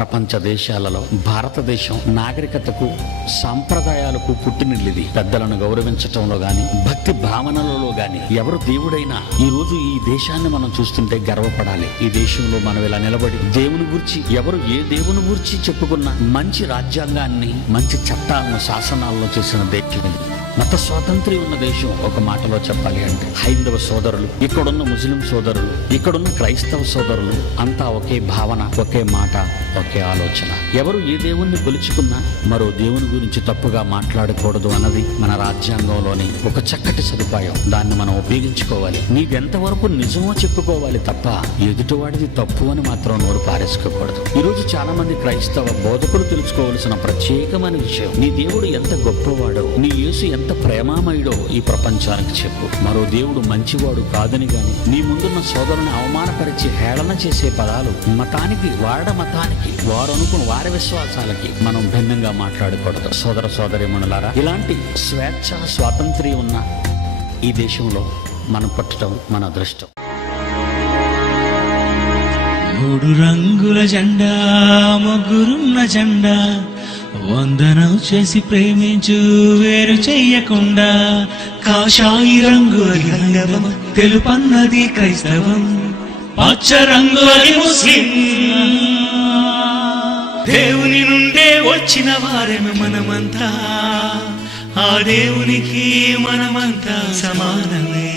ప్రపంచ దేశాలలో భారతదేశం నాగరికతకు సాంప్రదాయాలకు పుట్టినిల్లిది. పెద్దలను గౌరవించటంలో గాని, భక్తి భావనలలో గాని ఎవరు దేవుడైనా ఈ రోజు ఈ దేశాన్ని మనం చూస్తుంటే గర్వపడాలి. ఈ దేశంలో మనం ఇలా నిలబడి దేవుని గురించి ఎవరు ఏ దేవుని గురించి చెప్పుకున్నా మంచి రాజ్యాంగాన్ని, మంచి చట్టాలను, శాసనాలను చేసిన దేశం ఇది. మత స్వాతంత్ర్యం ఉన్న దేశం. ఒక మాటలో చెప్పాలి అంటే హైందవ సోదరులు, ఇక్కడున్న ముస్లిం సోదరులు, ఇక్కడున్న క్రైస్తవ సోదరులు అంతా ఒకే భావన, ఒకే మాట, ఒకే ఆలోచన. ఎవరు ఏ దేవుణ్ణి కొలుచుకున్నా మరో దేవుని గురించి తప్పుగా మాట్లాడకూడదు అన్నది మన రాజ్యాంగంలోని ఒక చక్కటి సదుపాయం. దాన్ని మనం ఉపయోగించుకోవాలి. నీదెంతవరకు నిజమో చెప్పుకోవాలి తప్ప ఎదుటివాడిది తప్పు అని మాత్రం నోరు పారేసుకోకూడదు. ఈరోజు చాలా మంది క్రైస్తవ బోధకులు తెలుసుకోవాల్సిన ప్రత్యేకమైన విషయం, నీ దేవుడు ఎంత గొప్పవాడో, నీ యేసు ఎంత ప్రేమామయుడో ఈ ప్రపంచానికి చెప్పు. మరో దేవుడు మంచివాడు కాదని గాని, నీ ముందున్న సోదరుని అవమానపరిచి హేళన చేసే పదాలు మతానికి, వాడ మతానికి, వారు అనుకున్న వారి విశ్వాసాలకి మనం భిన్నంగా మాట్లాడకూడదు. సోదర సోదరీమణులారా, ఇలాంటి స్వేచ్ఛ, స్వాతంత్ర్యం ఉన్న ఈ దేశంలో మనం పట్టడం మన అదృష్టం. మూడు రంగుల జెండా, ముగ్గురున్న జెండా, వందనం చేసి ప్రేమించు వేరు చెయ్యకుండా. కాషాయి రంగు అది హైందవం, తెలుపన్నది క్రైస్తవం, పచ్చ రంగు అది ముస్లిం. దేవుని నుండే వచ్చిన వారేమి మనమంతా, ఆ దేవునికి మనమంతా సమానమే.